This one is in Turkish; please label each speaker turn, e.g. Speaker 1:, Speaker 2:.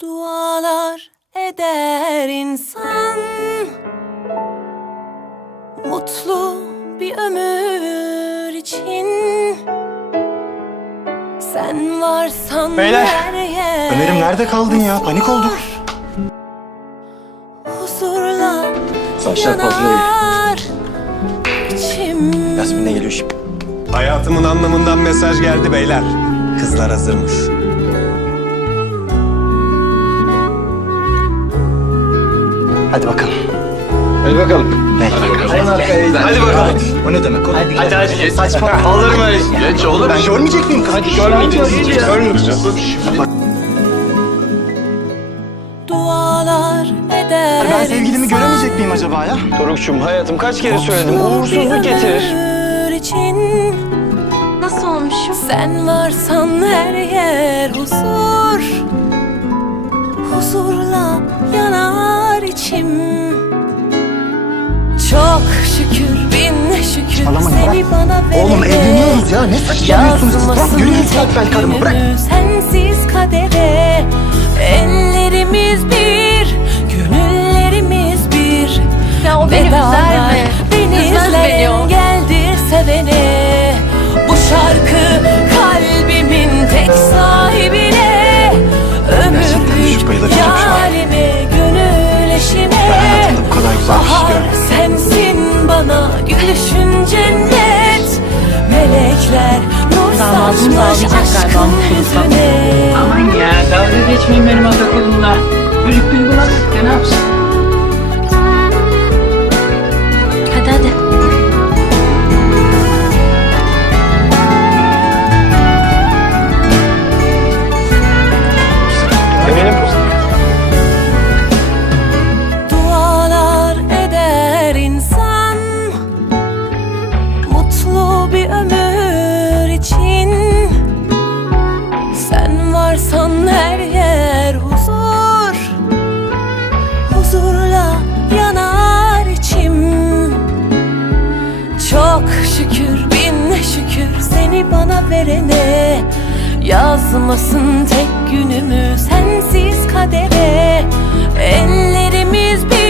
Speaker 1: Dualar eder insan Mutlu bir ömür için Sen varsan
Speaker 2: Beyler,
Speaker 1: her yer
Speaker 2: Ömer'im nerede kaldın ya? Panik olduk.
Speaker 1: Huzurla
Speaker 2: Saçlar fazla
Speaker 1: yanar içim
Speaker 2: Yasmin ne geliyor şimdi?
Speaker 3: Hayatımın anlamından mesaj geldi beyler. Kızlar hazırmış.
Speaker 2: Hadi bakalım.
Speaker 3: Hadi bakalım.
Speaker 2: Ne?
Speaker 3: Hadi bakalım.
Speaker 2: O ne demek oğlum?
Speaker 3: Hadi hadi.
Speaker 2: Saçma.
Speaker 3: Olur mu? Geç olur.
Speaker 2: Ben görmeyecek miyim kızı? Hadi
Speaker 3: Görmeyeceğiz. Görmeyeceğiz.
Speaker 1: Dualar eder
Speaker 2: Ben sevgilimi göremeyecek miyim acaba ya?
Speaker 3: Dorukçum hayatım kaç kere söyledim. Uğursuzluk getirir.
Speaker 1: için
Speaker 4: Nasıl olmuşum?
Speaker 1: Sen varsan her yer huzur içim Çok şükür bin şükür
Speaker 2: Saçmalama
Speaker 1: seni
Speaker 2: ya.
Speaker 1: bana verene
Speaker 2: Oğlum evleniyoruz ya. Ne saçmalıyorsunuz siz? Bırak
Speaker 1: Yazmasın
Speaker 2: gönül ister karımı bırak.
Speaker 1: sensiz kadere Ellerimiz bir, gönüllerimiz bir
Speaker 4: Ya o beni üzer mi? Üzmez beni o.
Speaker 1: geldir sevene Bu şarkı kalbimin tek sahibine gülüşün cennet Melekler nur
Speaker 4: Damadımız
Speaker 1: saçmış aşkın yüzüne
Speaker 5: Aman ya dalga geçmeyin benim atakulumla. Çocuk duygulandık ne yapsın?
Speaker 1: Şükür bin şükür seni bana verene. Yazmasın tek günümü sensiz kadere. Ellerimiz bir,